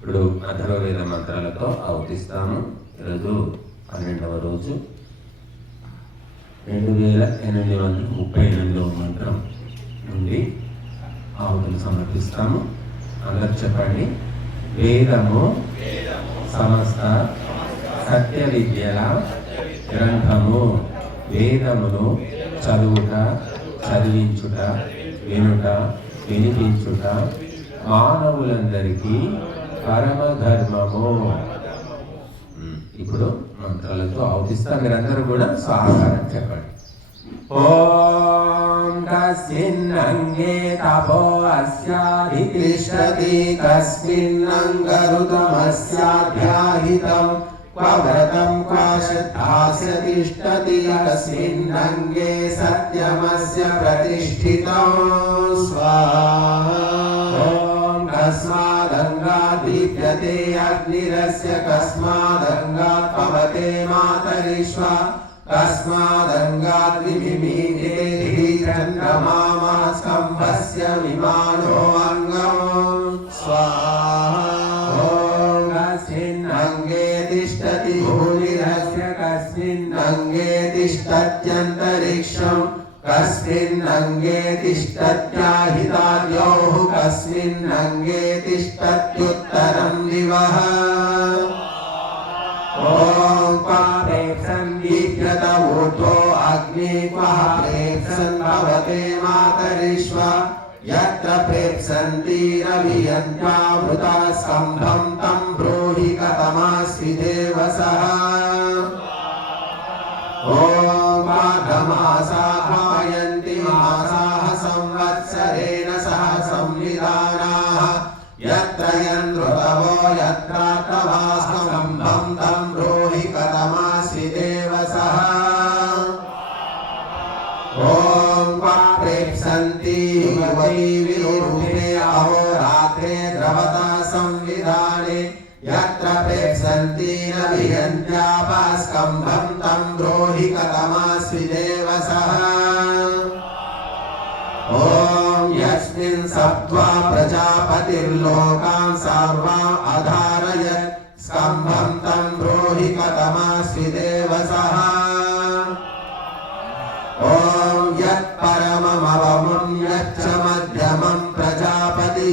ఇప్పుడు అథర్వవేద మంత్రాలతో ఆవుతిస్తాము. ఈరోజు 12వ రోజు 2838వ మంత్రం నుండి ఆవుతులు సమర్పిస్తాము. అందరు చెప్పండి. వేదము సమస్త సత్య విద్యల గ్రంథము. వేదమును చదువుట, చదివించుట, వినుట, వినిపించుట మానవులందరికీ పరమ ధర్మము. ఇప్పుడు మంత్రాలతో ఆవుతిస్తా. మీరందరూ కూడా సహకారం చెప్పండి. ఓం కస్మిన్నంగే తపో అస్యాధితిష్టతి కస్మిన్నంగరుతమస్యాధ్యాహితం క్వ వ్రతం క్వ శ్రద్ధాస్య తిష్టతి కస్మిన్నంగే సత్యమస్య ప్రతిష్ఠితం స్వాహా. ఓం కస్మాదంగాత్ దీప్యతే అగ్నిరస్య కస్మాదంగాత్ పవతే మాతరిష్వ కస్మాదంగాత్ విమిమీతే చంద్రమామా స్కంభస్య విమానో అంగం స్వాహా. ఓం కస్మిన్నంగే తిష్టతి భూమిరస్య కస్మిన్నంగే తిష్టత్యంతరిక్షం కస్మిన్నంగే తిష్టత్యాహితాద్యోః కస్మిన్నంగే తిష్టత్యుత్తరం దివః. ఓం ప్రేప్సన్ దీప్యత ఊర్ధ్వో అగ్ని ప్రేప్సన్ భవతే మాతరిష్వ యత్ర ప్రేప్సంతి రవియంత్యామృతా స్కంభం తం బ్రూహి కథమాస్మి దేవసః. ఓం మాఘమాసాయन्ति మాసాః సంవత్సరేణ సహ సంవిధానాః యత్ర యంధ్రుతవో యత్ర తవాస్కంభం తం బ్రూహి కథమాస్మి దేవసః. ఓం ప్రేప్సంతి వై విరూపే అహోరాత్రే ద్రవతా సంవిధానే యత్ర ప్రేప్సంతి నవియంత్యాపస్కంభం తం బ్రూహి కథమాస్మి దేవసః. ఓం యస్మిన్ సత్వా ప్రజాపతిర్లోకాన్ సర్వాన్ అధారయత్ స్కంభం తం బ్రూహి కథమాస్మి దేవసః. ఓం యత్ పరమమవముం యచ్చ మధ్యమం ప్రజాపతి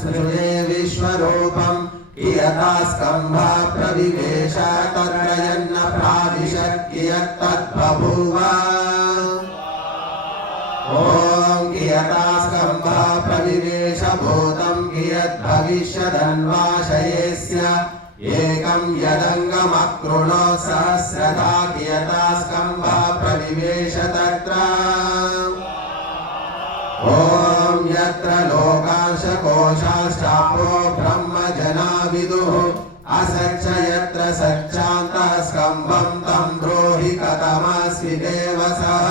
సృజే విశ్వరూపం కియతా స్కంభా ప్రవివేశ తత్ర యన్న ప్రావిశత్ కియత్తద్బభూవ. ఓం కియతా స్కంభా ప్రవివేశ భూతం కియద్భవిష్యదన్వాశయేస్య ఏకం యదంగమక్రుణో సహస్రధా కియతా స్కంభా ప్రవివేశ తత్ర. ఓం యత్ర లోకాశకోశాశ్చాపో బ్రహ్మజనా విదుః అసచ్చ యత్ర సచ్చాంతః స్కంభం తం బ్రూహి కథమాస్మి దేవసః.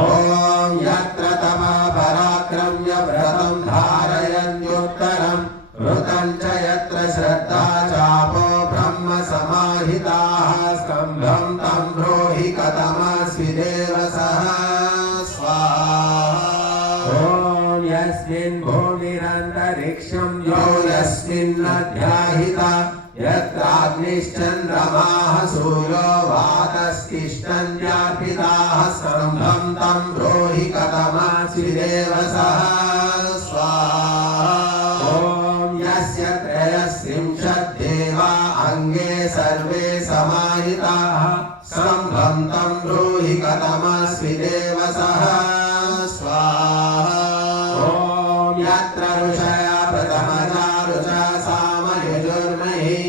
ఓం యత్ర తపః పరాక్రమ్య వ్రతం ధారయన్యుత్తరం ఋతం చ యత్ర శ్రద్ధా చాపో బ్రహ్మ సమాహితాః స్కంభం తం బ్రూహి కథమాస్మి దేవసః. ఓం యస్మిన్ భూమిరంతరిక్షం యో యస్మిన్నధ్యాహితా యత్రాగ్నిశ్చంద్రమాః సూర్యో వాతస్తిష్టన్యార్పితాః స్కంభం తం బ్రూహి కథమాస్మి దేవసః. స్వాహా. ఓం యస్య త్రయస్త్రింశద్దేవా అంగే సర్వే సమాహితాః స్కంభం తం బ్రూహి కథమాస్మి దేవసః. స్వాహా. ఓం యత్ర ఋషయా ప్రథమజా రుచా సామయుజుర్మహి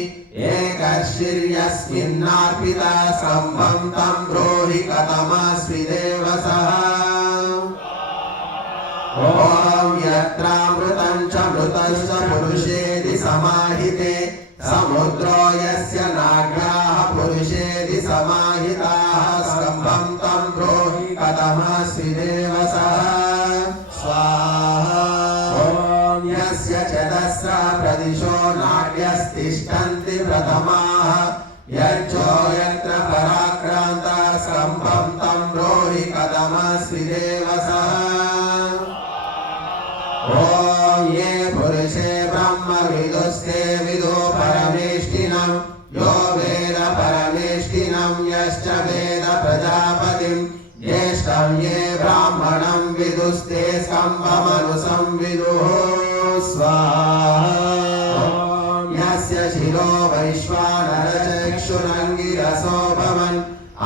ఏకశిర్యస్మిన్నార్పితా స్కంభం తం బ్రూహి కథమాస్మి దేవసః. ఓం యత్రామృతం చ మృతశ్చ పురుషేది సమాహితే సముద్రో యస్య నాగ్రాః పురుషేది సమాహితాః స్కంభం తం బ్రూహి కథమాస్మి దేవసః. స్వాహా. ఓం యస్య చదస్ర ప్రదిశో నాట్యస్తిష్టంతి ప్రథమాః యజ్జో యత్ర పరాక్రాంతః స్కంభం తం బ్రూహి కథమాస్మి దేవసః. ఓం ये पुरुषे ब्रह्म मातुस्ते स्कम्भमनुसंविदुः स्वाहा यस्य शिरो वैश्वानरचक्षुरङ्गिरसो भवन्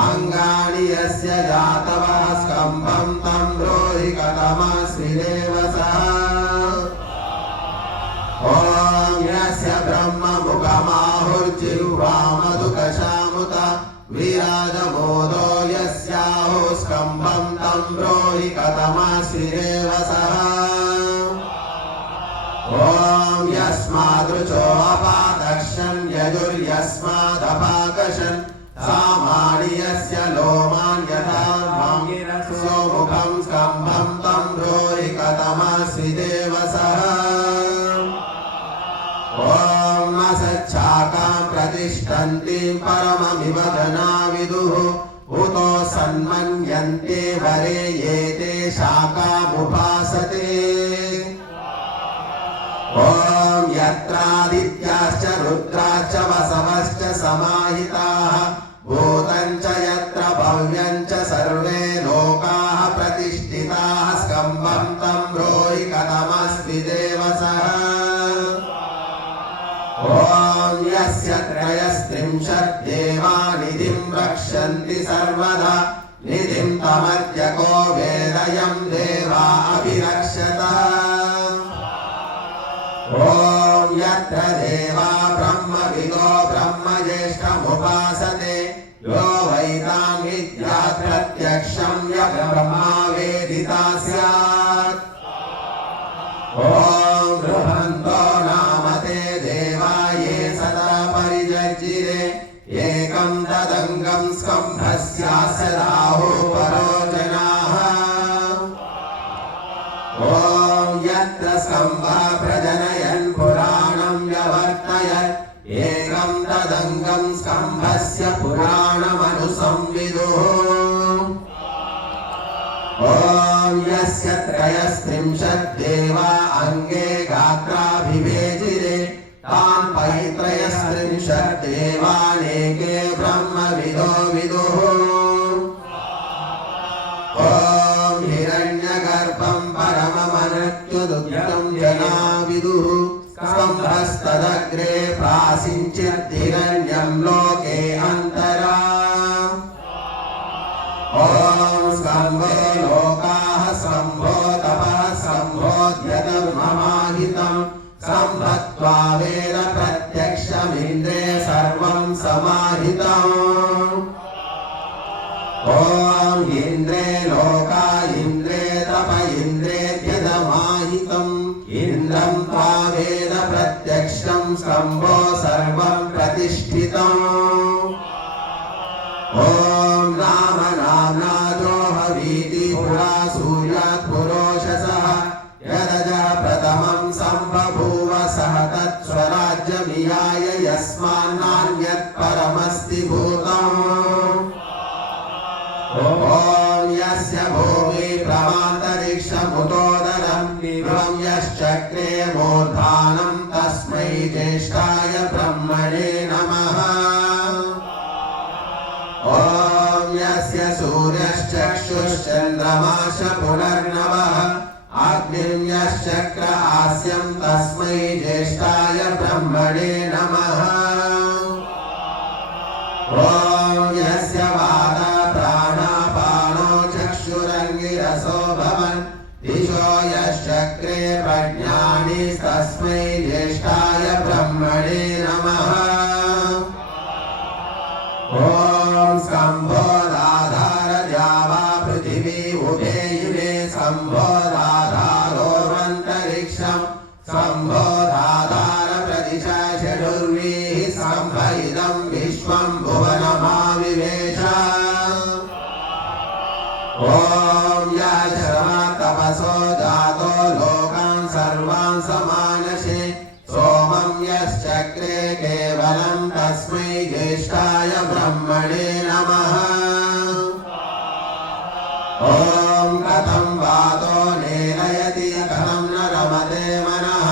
अंगानि यस्य जातवः स्कम्भं तं ब्रूहि कथमस्मिदेव सः ॐ यस्य ब्रह्ममुखमाहुर्जिह्वा मधुकशामुत विराजमोदो यस्याहो स्कम्भं तं ब्रूहि कथमस्मिदेव सः ॐ यस्मादृचो अपादक्षन् यजुर्यस्मादपाकशन् सामानि यस्य लोमान् यथा माङ्गिरसो मुखं स्कम्भं तं ब्रूहि कथमस्मिदेव सः ॐ असच्छाकां प्रतिष्ठन्तीं परममिव जना विदुः उतो सन्मन्यन्ते वरे ये ते शाकामुपासते ॐ यत्रादित्याश्च रुद्राश्च वसवश्च समाहिताः भूतं च यत्र भव्यं च सर्वे लोकाः प्रतिष्ठिताः स्कम्भं तं ब्रूहि कथमस्मिदेव सः ॐ यस्य त्रयस्त्रिंशत् देवानिधिं रक्षन्ति सर्वदा निधिं तमद्यको वेदयं देवा अभिरक्षतः ॐ यत्र देवा ब्रह्मविदो ब्रह्मज्येष्ठमुपासते यो वैतां विद्यात् प्रत्यक्षं य ब्रह्मा वेदिता स्यात् ॐ बृहन्तो नाम ते देवा ये सदा परिजज्जिरे एकं तदङ्गं स्कम्भस्यास्य राहो परो जनाः ॐ यत्र स्कम्भः प्रजनयन् पुराणं व्यवर्तयत् एकं तदङ्गं स्कम्भस्य पुराणमनुसंविदुः ॐ यस्य त्रयस्त्रिंशत् देवा अङ्गे गात्राभिवेजिरे तान् पैत्रयस्त्रिंशत् देवानेके ब्रह्मविदो विदुः ॐ हिरण्यगर्भं परममनत्युदुग्धं जना विदुः स्कम्भस्तदग्रे प्रासिञ्चिद्धिरण्यं लोके अन्तरा ॐ स्कम्भो लोकाः स्कम्भो तपः स्कम्भोद्यतममाहितं स्कम्भत्वा वेद प्रत्यक्षमिन्द्रे सर्वं समाहितम् ॐ इन्द्रे लोका इन्द्रे तप इन्द्रेद्यतमाहितम् इन्द्रं त्वा वेद प्रत्यक्षं स्कम्भो सर्वं प्रतिष्ठितम् ॐ नाम नाम्नादो हवीति पुरा सूर्यात् पुरोषसः यदजः प्रथमं सम्बभूव सः तत्स्वराज्यमियाय यस्मान्नान्यत् परमस्ति भूतम् ॐ यस्य भूमि प्रमान्तरिक्षमुतोदरं दिवं यश्चक्रे मूर्धानं तस्मै ज्येष्ठाय ब्रह्मणे नमः ॐ यस्य सूर्यश्चक्षुश्चन्द्रमाश पुनर्नवः अग्निं यश्चक्र आस्यं तस्मै ज्येष्ठाय ब्रह्मणे नमः ॐ यस्य वाता प्राणापानो चक्षुरङ्गिरसो भवन् दिशो यश्चक्रे प्रज्ञानि तस्मै ज्येष्ठाय ब्रह्मणे नमः ॐ स्कम्भोदाधार द्यावा पृथिवी उभे युगे स्कम्भोदाधारोर्वन्तरिक्षं स्कम्भोदाधार प्रदिशा षडुर्वीः स्कम्भ इदं विश्वं भुवनमाविवेश ॐ यश्रमा तपसो जातो लोकान् सर्वान् समानशे सोमं यश्चक्रे केवलं तस्मै ज्येष्ठाय ब्रह्मणे नमः ॐ कथं वातो नेलयति कथं न रमते मनः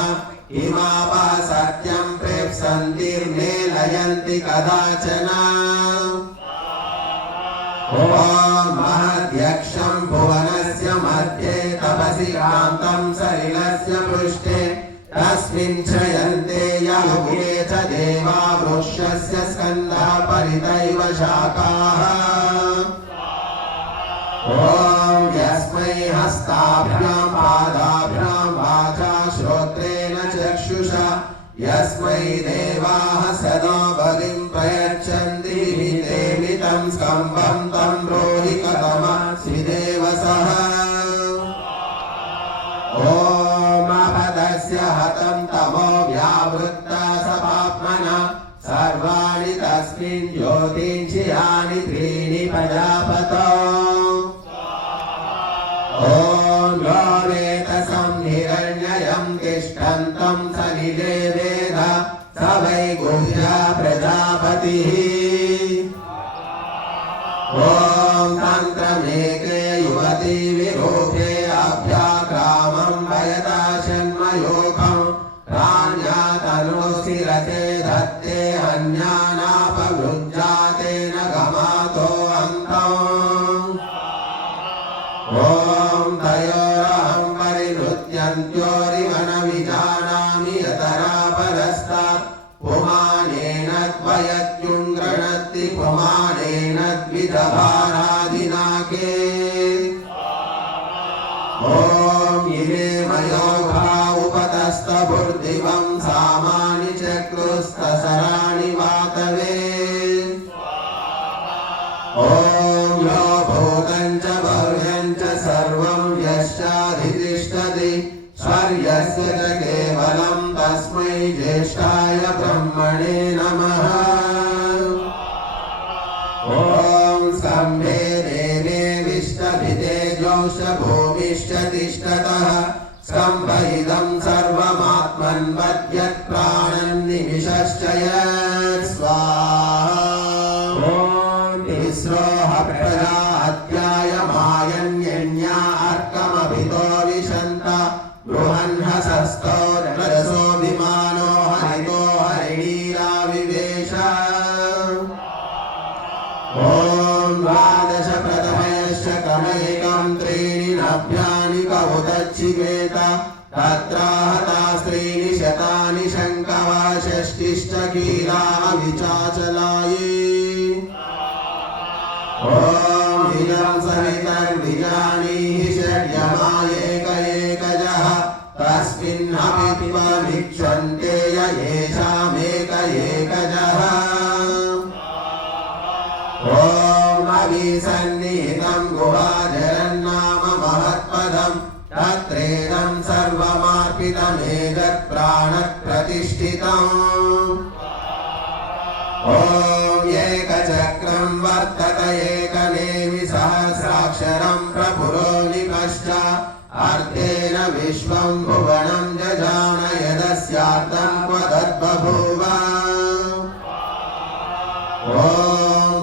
इमापा सत्यं प्रेप्सन्तिर्नेलयन्ति कदाचन ॐ महद्यक्षं भुवनस्य मध्ये तप कान्तं सलिलस्य पृष्ठे तस्मिन् शयन्ते युगे च देवा वृक्षस्य स्कन्धः परितैव शाखाः ॐ यस्मै हस्ताभ्यां पादाभ्यां वाचा श्रोत्रेण चक्षुषा यस्मै देवाः सदा बलिं प्रयच्छन्ति देवितं स्कम्भं तं ब्रूहि कथमस्मि देवसः ॐ अपदस्य हतं तमो व्यावृत्ता सपात्मना सर्वाणि तस्मिन् ज्योतिषि यानि त्रीणि प्रजापतौ ॐ यो वेतसं हिरण्ययं तिष्ठन्तं सलिले वेद स वै गुह्या प्रजापतिः ॐ तन्त्रमेके युवती विरूपे अभ्याक्रामं वयता षण्मयोगं राण्या तनुशिरसे धत्ते अन्यानापभुञ्जातेन गमातो अन्तम् ॐ तयोरहं परिनृत्यन्त्योरिव न विजानामि यतरा परस्तात् पुमानेन त्वयत्युङ्गृणत्ति पुमानेन द्विजभारादिनाके ॐ इमे मयोघा उपतस्तभुर्दिवं सामानि चक्रुस्तसराणि वातवे ॐ यो भूतं च भव्यं च सर्वं यश्चाधितिष्ठति स्वर्यस्य च केवलं तस्मै ज्येष्ठाय ब्रह्मणे नमः ॐ स्कम्भे देवे विष्टभिते जोष भूमिश्च तिष्ठतः स्कम्भ इदं सर्वमात्मन्वद्यत् प्राणन्निमिषश्च यत् स्वाहा तिस्रोः प्रजा अध्यायमायन्यन्या अर्कमभितो विशन्त बृहन्हसस्तोत्ररसो विमानो हरितो हरिणीराविवेश ॐ द्वादश प्रथमयश्च क्रमैकं त्रीणि नभ्यानि कवुतच्छिवेत तत्राहता स्त्रीणि शतानि शङ्कवा षष्टिश्च कीलाः विचाचलाये ॐ इदं सवितर्विजानीहि षड्यमायेक एकजः तस्मिन्नपि त्वमिच्छन्ते य येषामेक एकजः ॐ अभिसन्निहितं गुहाजरन्नाम महत्पदं तत्रेदं सर्वमार्पितमेतत् प्राणप्रतिष्ठितम् ॐ एकचक्रं वर्तत एकनेमि सहस्राक्षरं प्रपुरोनिकश्च अर्धेन विश्वं भुवनं जजान यदस्यार्थं क्वदद्बभूव ॐ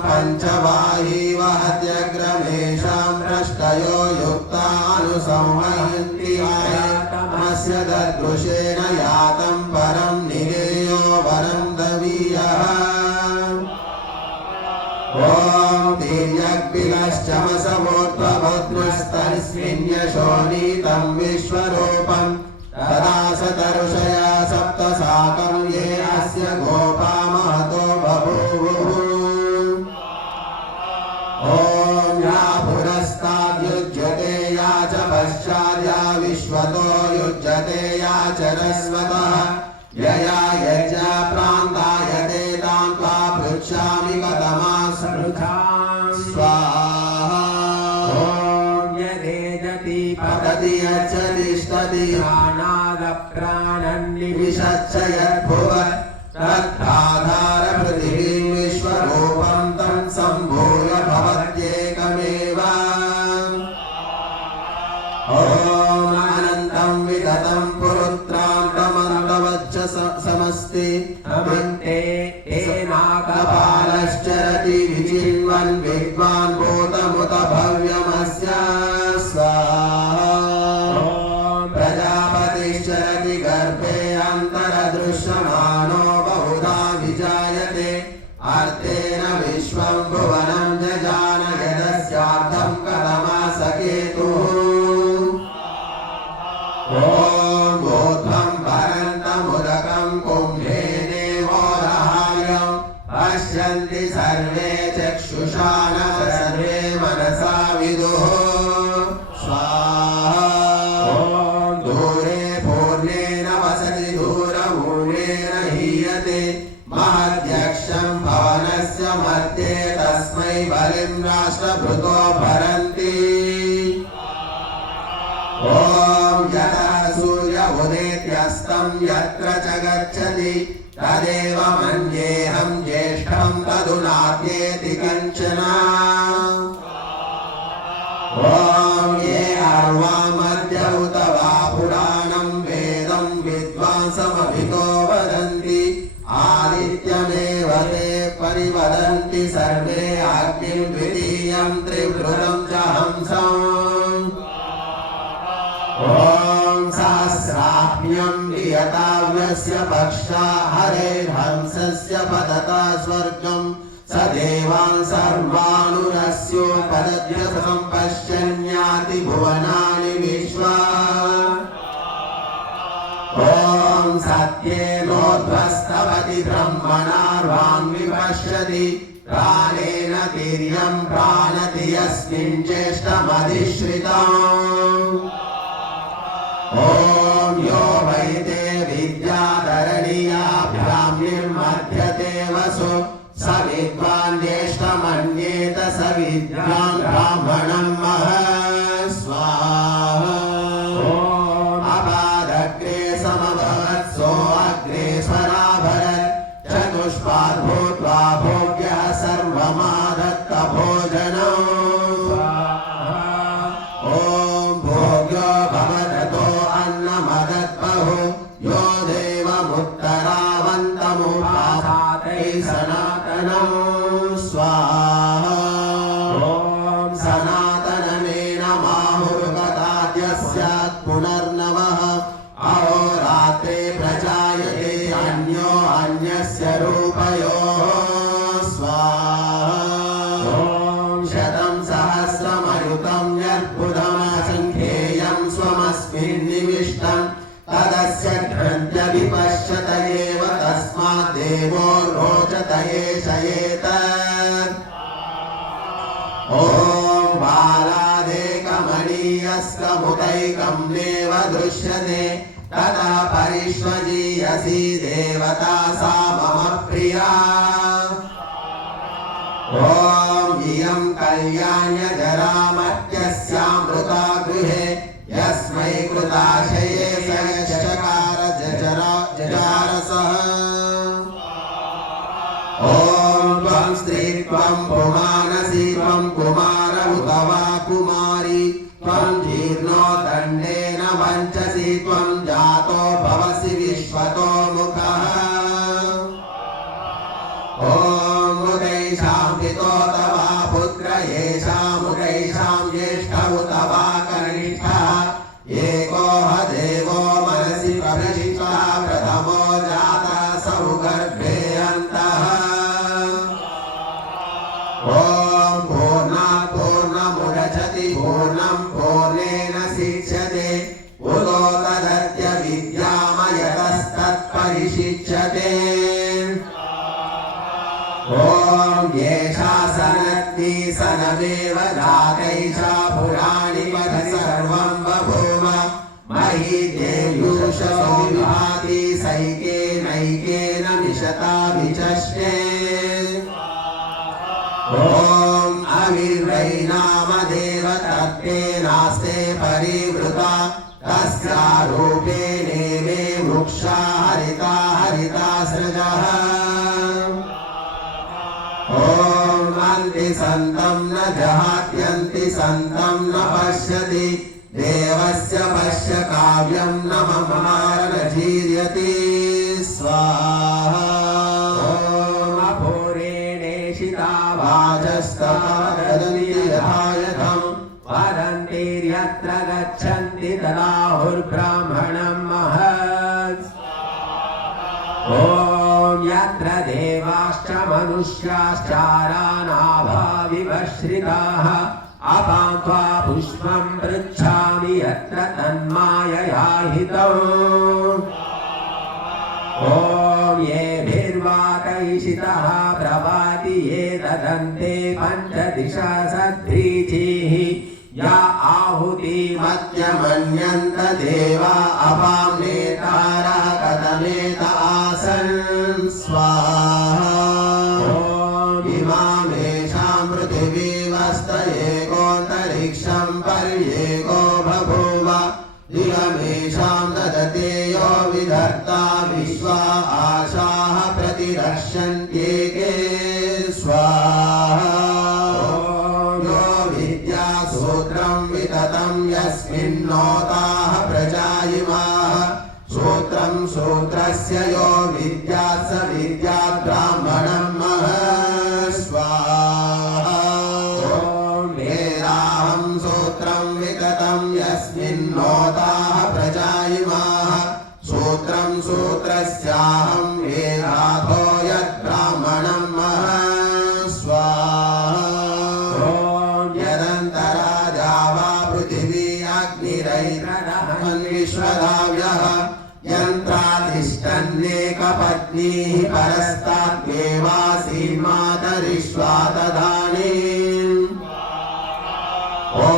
पञ्चबाही वहत्यग्रमेषां पृष्ठयो युक्तानुसंहयन्ति आयातमस्य ददृशेन यातं परं निवेयो वरं दवीयः ॐ तिर्यग्विलश्चमसमोद्भवद्वस्तस्मिन् यशोनीतं विश्वरूपं तदा स तरुषया सप्तसाकं ये अस्य गोपा महतो बभूवुः ॐ या पुरस्ताद्युज्यते या च पश्चाद्या विश्वतो युज्यते या च रस्वतः यया यज्ञा प्रान्तायते तां त्वा पृच्छामि कथमास्मृतां स्वाहा ॐ यदेजति पतति यच्च तिष्ठति प्राणादप्राणन्निविशच्च यद्भुवत् तद्धाधारपृथिवीं विश्वरूपं तं सम्भूय भवत्येकमेव ॐ अनन्तं विगतं पुरुत्रान्तमन्तवच्च समस्ति अमन्ते तेनाकपालश्चरति विचिन्वन् विद्वान् भूतमुत भव्यमस्य स्वाहा प्रजापतिश्चरति गर्भे अन्तरदृश्यमानो बहुधा विजायते अर्धेन विश्वं भुवनं जजान यदस्यार्थं कथमासकेतुः ॐ सर्वे चक्षुषा न सर्वे मनसा विदुः स्वाहा ॐ दूरे पूर्णेन वसति दूरमूलेन हीयते महद्यक्षं भवनस्य मध्ये तस्मै बलिं राष्ट्रभृतो भरन्ति ॐ यतः सूर्य उदेत्यस्तं यत्र च गच्छति तदेव मन्येऽहं ज्येष्ठं तदुनाद्येति कञ्चन ॐ ये अर्वामद्य उत वा पुराणं वेदं विद्वांसमभितो वदन्ति आदित्यमेव ते परिवदन्ति सर्वे अग्निं द्वितीयं त्रिवृतं च हंसम् ॐ सहस्राभ्यं वियताव्यस्य पक्षा हरेर्हंसस्य पतता स्वर्गं स देवान् सर्वानुरस्योपदद्य सम्पश्यन्याति भुवनानि विश्वा ॐ सत्येनोद्भस्तवति ब्रह्मणार्वान् विपश्यति प्राणेन तिर्यं प्राणति यस्मिन् ज्येष्ठमधिश्रितम् ॐ यो वैते विद्याधरणीयाभ्यां निर्मध्यते वसु स विद्वान् ज्येष्ठमन्येत स विद्वान् ब्राह्मणं महः स्वाहा ॐ अपादग्रे समभवत् सोऽग्रे स्वराभरत् चतुष्पाद् भूत्वा भोग्यः सर्वमादत्त भोजनम् यो देवमुत्तरावन्तमुपासाते सनातनं स्वाहा ॐ सनातनमेनमाहुर्गदाद्यस्यात् पुनर्नवः अहोरात्रे प्रजायते अन्यो अन्यस्य रूपयोः स्वाहा ॐ शतं सहस्रमयुतं यद्बुधमसङ्ख्येयं स्वमस्मिन् निविष्टम् तदस्य घ्रन्त्यभिपश्यत एव तस्मात् देवो रोचत एष एतत् ॐ बालादेकमणीयस्कमुदैकं नेव दृश्यते ततः परिष्वजीयसी देवता सा मम प्रिया ॐ इयं कल्याण्यजरामर्त्यस्यामृता गृहे यस्मै कृताशये सयश्चकार जजारसः ॐ त्वं स्त्रीत्वं पुमानसि त्वं कुमार उत वा कुमारी त्वं जीर्णो दण्डेन वञ्चसि त्वं जातो भवसि विश्वतो मुखः ॐ मुदैषां पितो तवा पुत्र येषामुदैषां ज्येष्ठ उत वा कनिष्ठः एको ह देवो मनसि प्रविष्टः प्रथमो जातः सौ गर्भे अन्तः ॐ पूर्णात् पूर्णमुदच्छति पूर्णं पूर्णेन शिक्षते उतो तदत्य विद्यामयतस्तत्परिशिच्यते ॐ येषा सनत्ति सनमेव जातैषा पुराणि पथि सर्वं बभूव मही देव्यूषो विभाति सैकेनैकेन मिषता विचष्टे ॐ अविर्वै नाम देव तत्ते नास्ते परिवृता तस्या रूपे नेमे वृक्षा हरिता हरितास्रजः ॐ अन्ति सन्तं न जहात्यन्ति सन्तं न पश्यति देवस्य पश्य काव्यं न ममार न जीर्यति स्वाहा ॐ अपूरेणेषिता वाचस्तवदन्ति यथायथं वदन्तिर्यत्र गच्छन्ति तदाहुर्ब्राह्मणं महत् ॐ यत्र देवाश्च मनुष्याश्चारानाभाविवश्रिताः अपान्त्वा पुष्पं पृच्छामि यत्र तन्माययाहितम् ॐ येभिर्वातैषितः प्रभाति ये ददन्ते पञ्चदिशा सद्रीचीः या आहुति मत्यमन्यन्त देवा अपां नेतारा कथमेत आसन् स्वाहा इमामेषां पृथिवीवस्त एकोऽन्तरिक्षं पर्येको बभूव दिवमेषां ददते यो विधर्ता विश्वा आशाः प्रतिरक्ष्यन्त्येके स्वाहा यो विद्यासूत्रं विततं यस्मिन्नोताः प्रजा इमाः सूत्रं सूत्रस्य यो विद्यात् स विद्यात् ब्राह्मणं महः स्वाहा वेदाहं सूत्रं विततं यस्मिन्नोताः प्रजा इमाः सूत्रं सूत्रस्याहं वेदाथो यद्ब्राह्मणं महः स्वाहा यदन्तराजा वा पृथिवी अग्निरैरहन् विश्वदाव्यः यन्त्राधिष्ठन्नेकपत्नीः परस्ताद्देवासीन्मातरिश्वा तदानीम् ॐ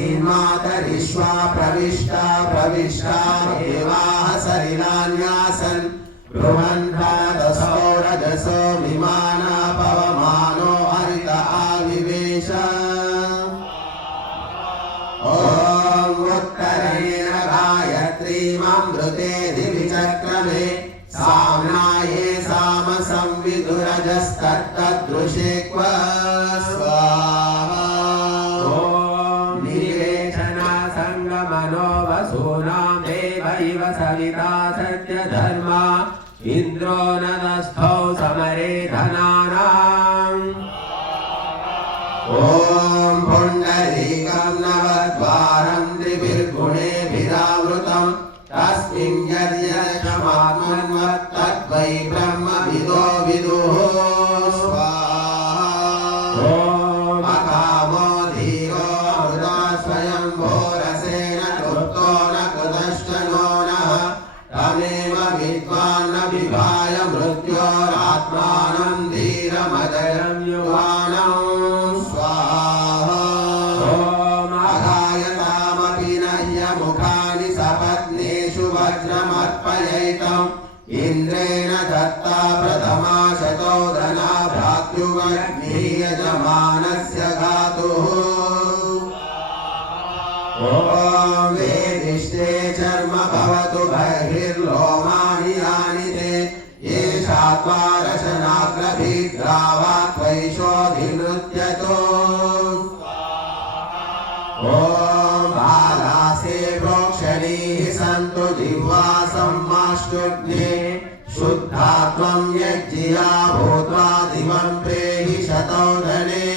अप्स्वासीन्मातरिश्वा प्रविष्टा प्रविष्टा देवाः सलिलान्यासन् बृहन्भादसो रजसो विमाना पवमानो हरित आविवेश ॐ उत्तरेण गायत्रीममृते दिविचक्रमे साम्नाये सामसंविदुरजस्तत्तदृशे क्व स्वाहा ॐ निवेशना सङ्गमनो वसूनां देव इव सविता सत्यधर्मा इन्द्रो नदस्थौ समरे धनानाम् ॐ पुण्डरीकं नवद्वारं त्रिभिर्गुणेभिरावृतं तस्मिन् यद्यक्षमात्मन्वत्तद्वै ब्रह्मविदो विदुः स्वाहा ॐ अकामो धीरो अमृता स्वयंभो रसेन तृप्तो न कृतश्च नो नः तमेव विद्वान् न विभाय मृत्योरात्मानं धीरमजयं युवानं स्वाहा ॐ अगायतामपि नह्यमुखानि सपत्नेषु वज्रमर्पयैतम् इन्द्रेण दत्ता प्रथमा शतोदना भ्रातृवग्नीयजमानस्य घातुः ॐ वेदिष्टे चर्म भवतु बहिर्लोमानि यानि ते येषा त्वा रशनाग्रभिग्रावा त्वैषोऽधिनृत्यतो ॐ बालासे प्रोक्षणीः सन्तु जिह्वा सम्माष्टुग्ने शुद्धा त्वं यज्ञिया भूत्वा दिवं प्रेहि शतोदने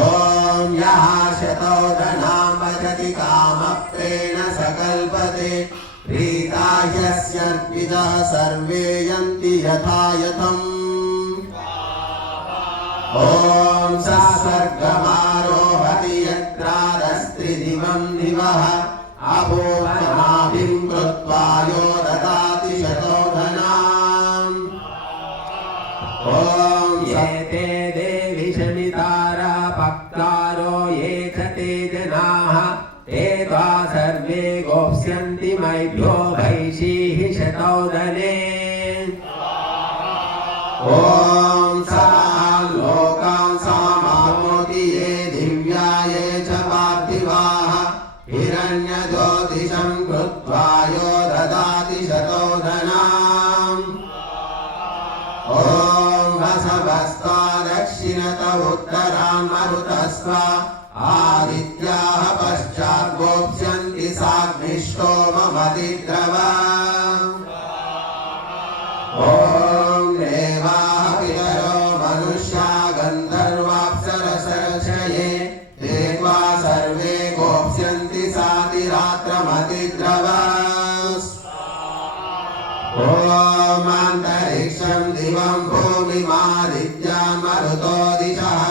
ॐ यः शतोदनां भजति कामप्रेण सकल्पते प्रीता ह्यस्यर्पितः सर्वे यन्ति यथा यथम् ॐ सस्वर्गमारोहति यत्रादस्त्रिदिवं दिवः अभूतनाभिं कृत्वा यो ददाति शतोधनाम् ॐ ये ते देवि शमितारा पक्तारो ये च ते जनाः ते त्वा सर्वे गोप्स्यन्ति मय्यो भैषीः शतोदने ॐ समां लोकां सामामोति ये दिव्या ये च पार्थिवाः हिरण्यज्योतिषं कृत्वा यो ददाति शतोधनाम् ॐ वसवस्त्वा दक्षिणत उत्तरां मरुतस्व आदित्याः पश्चात् गोप्स्यन्ति साग्निष्टोममतिद्रव ॐ देवाः पितरो मनुष्या गन्धर्वाप्सरसर्षये ते त्वा सर्वे गोप्स्यन्ति सातिरात्रमतिद्रव ॐ अन्तरिक्षं दिवं भूमिमादित्यान् मरुतो दिशः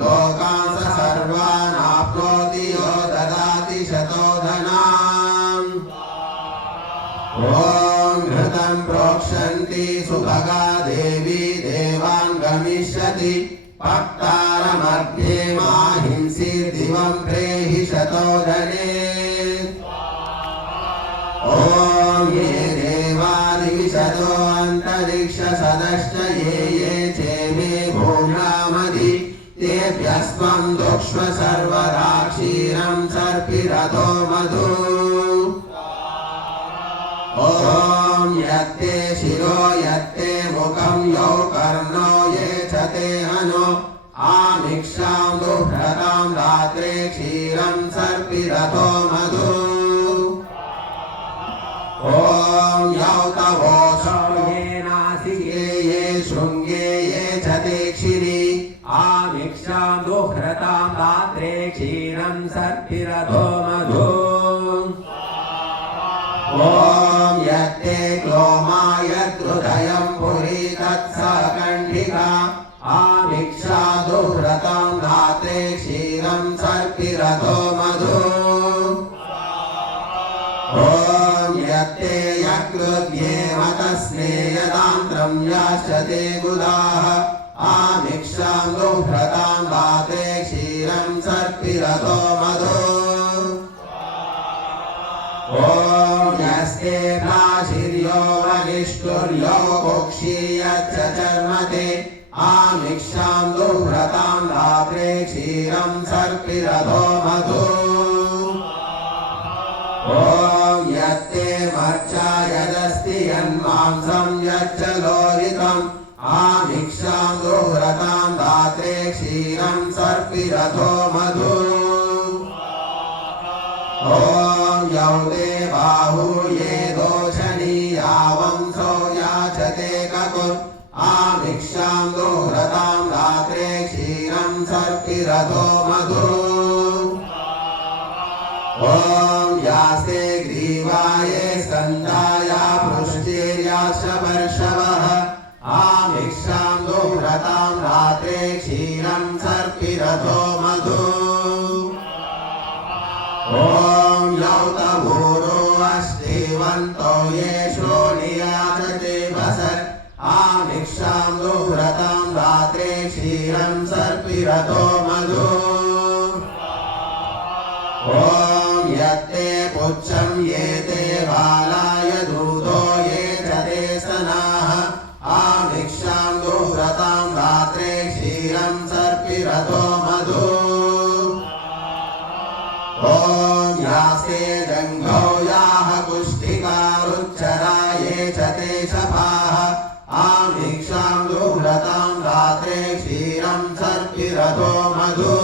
लोकान् स सर्वान् आप्नोति यो ददाति शतोधनाम् ॐ घृता इदं प्रोक्षन्ति सुभगा देवी देवान् गमिष्यति भक्तारमध्ये माहिंसि दिवं प्रेहि शतोदने ॐ ये देवादिविशतो अन्तरिक्ष सदश्च ये चेमे भूम्यामधि तेभ्यस्त्वं दुक्ष्व सर्वदा क्षीरं सर्पिरतो मधु ॐ यत्ते शिरो यत्ते मुखं यौ कर्णो ये च ते हनो आमिक्षां दुह्रतां रात्रे क्षीरं सर्पिरतो मधु ॐ यौ तवोषो ये नासिके ये शृङ्गे ये च ते क्षिरि आमिक्षां दुह्रतां रात्रे क्षीरं सर्पिरतो मधु ॐ यत्ते क्लोमा यद्हृदयं पुरी तत्सकण्ठिका आमिक्षा दुह्रतां रात्रे क्षीरं सर्पिरतो मधु ॐ यत्ते यकृद्येव तस्मेयदान्त्रं याश्चते गुदाः आमिक्षां दुह्रतां रात्रे क्षीरं सर्पिरतो मधु ॐ यस्ते प्राशिर्यो वनिष्ठुर्यो कुक्षीयच्च चर्मते आमिक्षां दुह्रतां रात्रे क्षीरं सर्पिरतो मधु ॐ यत्ते मर्चा यदस्ति यन्मांसं यच्च लोहितम् आमिक्षां दुह्रतां रात्रे क्षीरं सर्पिरतो मधु ॐ यौ ते बाहु ये दोषणीया वंशो याचते ककुर् आमिक्षां दुह्रतां रात्रे क्षीरं सर्पिरतो मधु ॐ यास्ते ग्रीवाये स्कन्धाया पृष्ठेर्याश्च वर्षवः आमिक्षां दुह्रतां रात्रे क्षीरं सर्पिरतो मधु ॐ यौ तभूरो अस्तिवन्तो ये श्रोणियाचते वसत् आमिक्षां दुह्रतां रात्रे क्षीरं सर्पिरतो मधु ॐ यत्ते पुच्छं ये ते बालाय दूतो ये च ते सनाः आमिक्षां दुह्रतां रात्रे क्षीरं सर्पिरतो मधु ॐ यास्ते जङ्घौ याः कुष्ठिकारुच्चरा ये च ते शफाः आमिक्षां दुह्रतां रात्रे क्षीरं सर्पिरतो मधु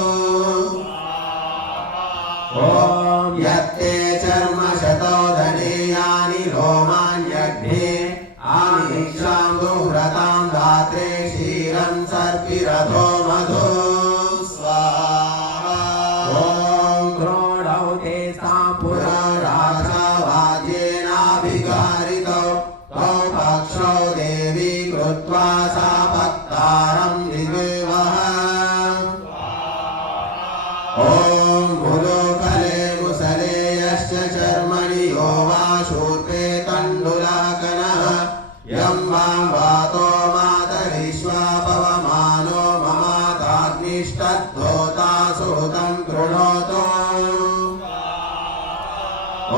ॐ यत्ते चर्मशतो धनेयानि रोमाण्यग्ने आमिक्षां दुह्रतां रात्रे क्षीरं सर्पिरतो मधु सा भक्तारं विवेवः ॐ मुलोकले मुसले यश्च चर्मणि यो वा शूर्पे तण्डुलाकनः यं वां वातो मातरिष्वा पवमानो ममाताग्निष्टद्धोता सुहृतं कृणोतु ॐ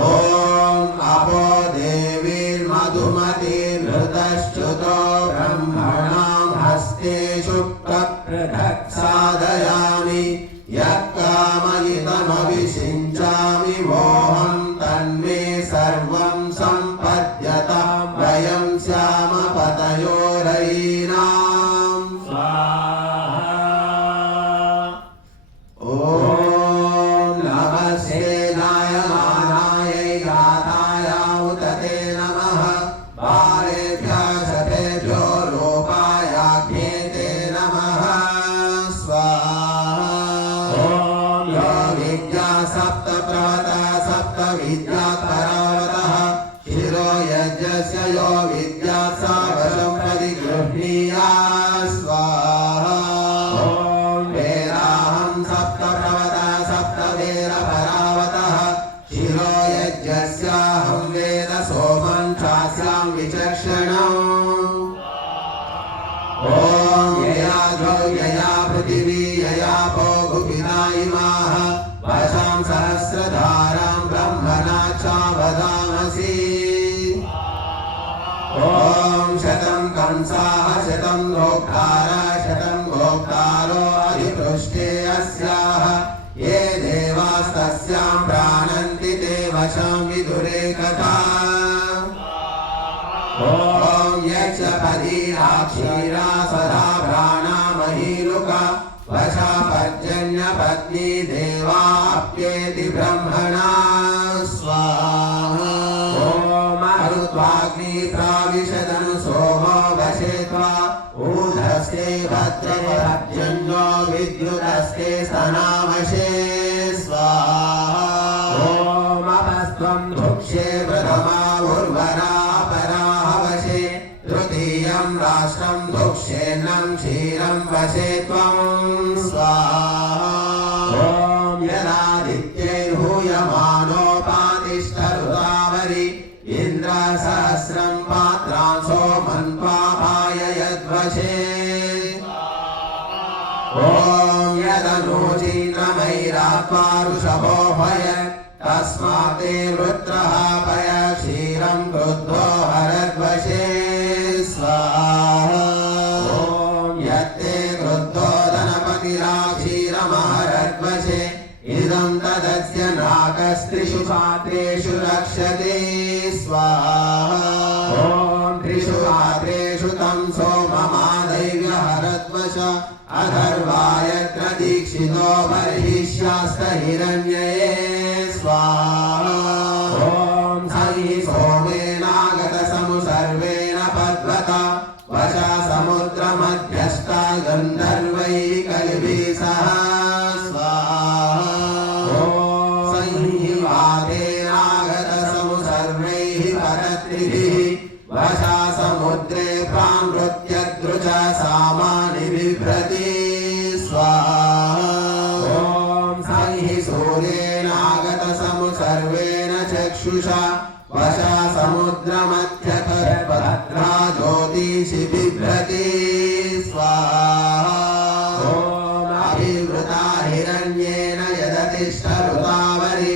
अपो देवीर्मधुमतिर्हृतश्च्युतो ब्रह्मणां हस्ते शुक्लपृथक् साधयामि यः कामयितमभिषिञ्चामि मोहं तन्मे सर्वं सम्पद्यतां वयं स्याम पतयोरयीनां स्वाहा ॐ नमस्ते नायमानायै गाथाय उत ते नमः बालेभ्यः शतेभ्यो लोपायाख्ये ते नमः स्वाहा ॐ यो विद्या सप्त प्रवतः सप्त विद्या परावतः शिरो यज्ञस्य यो विद्या सा वशं प्रतिगृह्णीया स्वाहा ॐ वेदाहं सप्त प्रवतः सप्त वेद परावतः शिरो यज्ञस्याहं वेद सोमं चास्यां विचक्षणम् ॐ यया यया पृथिवी ययापो गुपिता इमाः वशां सहस्रधारां ब्रह्मणा चावदामसि ॐ शतं कंसाः शतं भोक्तारः शतं भोक्तारो अधिपृष्टे अस्याः ये देवास्तस्यां प्राणन्ति ते वशां विदुरेकथा ॐ यक्षपदी क्षीरा सदा प्राणा महीलुका वशा पर्जन्यपत्नी देवाप्येति ब्रह्मणा स्वाहा ॐ मरुत्वाग्नि प्राविशदनु सोमो वशे त्वा ऊर्ध्वस्ते भद्रजन्यो विद्युतस्ते सनावशे स्वाहा ॐ अपस्त्वं धुक्षे प्रथमा उर्वरा तृतीयं राष्ट्रं दुक्षेन्नं क्षीरं वशे त्वं स्वाहा ॐ यदादित्यैर्हूयमानोपातिष्ठरुतावरि इन्द्रसहस्रं पात्रान् सोमन्त्वापाय यद्वशे ॐ यदनूचीन्द्रमैरात्वा ऋषभो भय तस्मात् ते वृत्रः पय क्षीरं क्रुद्धो हरद्वशे स्वाहा ॐ यत्ते क्रुद्धो धनपतिराक्षीरमहरद्वशे इदं तदस्य नाकस्त्रिषु पात्रेषु रक्षते स्वाहा ॐ त्रिषु पात्रेषु तं सोममादैव्यहरद्वश अथर्वायत्र दीक्षितो बर्हिष्यास्तहिरण्यये स्वाहा ॐ हि सोमेनागतसमु सर्वेण पद्वता वशा समुद्रमध्यस्था गन्धर्वैः कलिभिः सह स्वाहा ॐ हि वातेनागतसमु सर्वैः परत्रिभिः वशा समुद्रे प्रामृत्यद्रुजा सामानि बिभ्रति स्वाहा ॐ हि सूर्येनागतसमु सर्वेण चक्षुषा वशा समुद्रमध्यभद्रा ज्योतिषि बिभ्रति स्वाहा ॐ अभिवृता हिरण्येन यदतिष्ठरुतावरि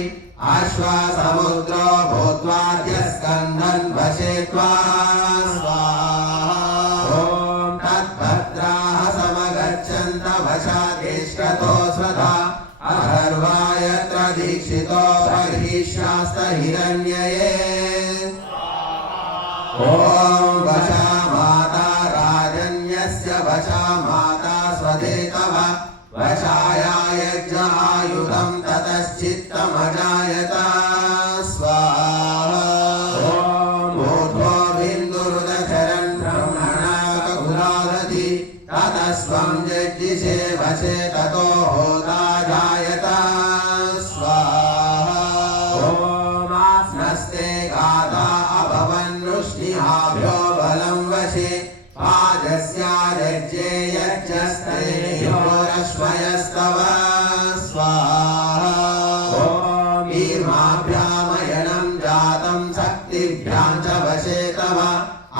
अश्वा समुद्रो भूत्वाद्यस्कन्धन् वशे त्वा स्वाहा ॐ तद्भद्राः समगच्छन्त वशातिष्ठतो स्वधा अथर्वायत्र दीक्षितो बर्हिष्यास्तहिरण्यये ॐ वशा माता राजन्यस्य वशा माता स्वदेतव वशाया यज्ञायुधं ततश्चित्तमजायत स्वाहा ॐ ऊर्ध्वो बिन्दुरुदचरन् ब्रह्मणा ककुलादति ततस्त्वं जज्ञिषे वशे ततो होता जायत स्वाहा ॐ आस्नस्ते गाता अभवन्नुष्णिहाभ्यो बलं वशे पाजस्यारज्ये यज्ञस्तैर्योरश्वयस्तव स्वाहा ॐ ईर्माभ्यामयनं जातं शक्तिभ्यां च वशे तव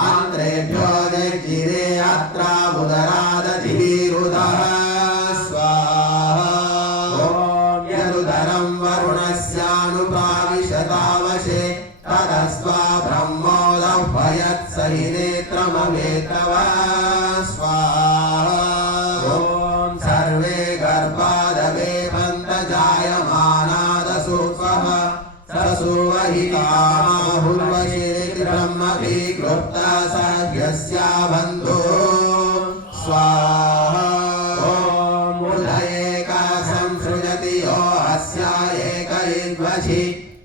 आन्त्रेभ्यो जज्ञिरे अत्रा उदरादधिरुदः स्वाहा ॐ यदुदरं वरुणस्यानुप्राविशतावशे तदस्त्वा ब्रह्मोदभयत्सहि नेत्रमवेतव स्वाहा ॐ सर्वे गर्भादवे पन्तजायमानादसुत्वः ससुवहि कामाहुर्वशेति ब्रह्मभिक्लुप्ता सह्यस्या बन्धो स्वाहा ॐ उदयेका संसृजति यो अस्या एक इद्वशि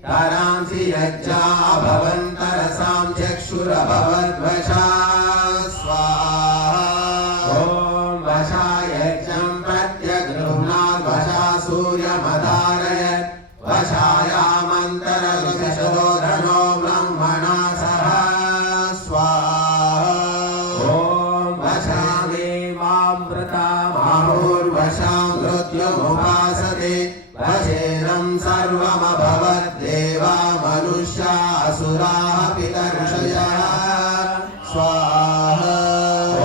तरांसि यज्ञा भवन्तरसां चक्षुरभवद्वशा स्वाहा ॐ वशा यज्ञं प्रत्यगृह्णाद्वशा सूर्यमधारयत् वशायामन्तरविशोधनो ब्रह्मणा सह स्वाहा ॐ वशामेवामृता माहुर्वशां मृत्युमुपासते वशेनं सर्वमभवद्देवा मनुष्या असुराः पितर्षयः स्वाहा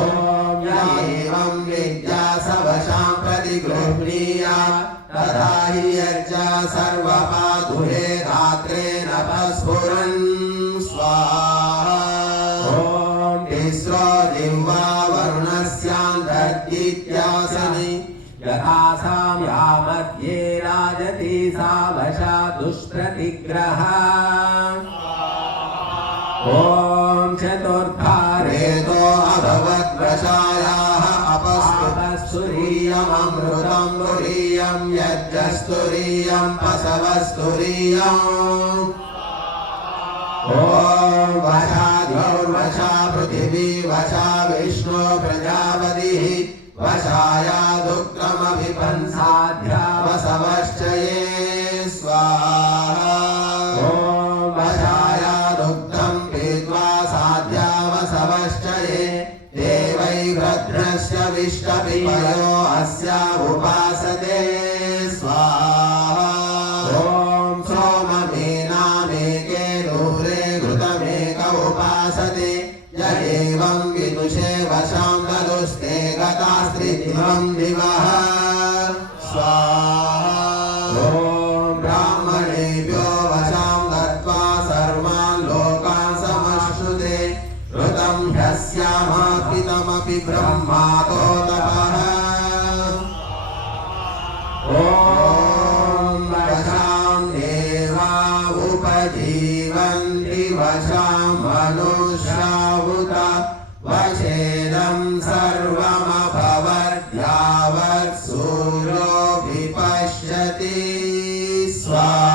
ॐ एवं विद्या सवशां प्रतिगृह्णीया तथा हि यज्ञ सर्वपादुहे धात्रे नभस्फुरन् स्वाहा ॐ तिस्रो दिव्वा वरुणस्यान्तर्गीत्यासनि यथा साम्या मध्ये राजति सा वशा दुष्प्रतिग्रह ॐ चतुर्थारे रेतो अभवद्वशायाः अपस्तुरीयममृतं तुरीयं यज्ञस्तुरीयं पशवस्तुरीयम् ॐ वशाद्यौर्वशा पृथिवी वशा विष्णु प्रजापतिः वशायादुक्तमभिपन्साध्या वसवश्चये स्वाहा ॐ वशायादुक्तं पीत्वा साध्या वसवश्चये देवै भद्रस्य विष्टपिपयो अस्या उपासते स्वाहा ॐ सोममेनामेके दूरे घृतमेक उपासते य एवं विदुषे वशां तदुस्ते गतास्त्रिदिवं दिवः स्वाहा ॐ ब्राह्मणेभ्यो वशां दत्त्वा सर्वान् लोकान् समश्नुते ऋतं ह्यस्यामापितमपि ब्रह्मातो तपः ॐ वशां देवा उपजीवन्ति वशां मनुष्याहुत वशेदं सर्वमभवद्यावत् सूर्यो विपश्यति स्वाहा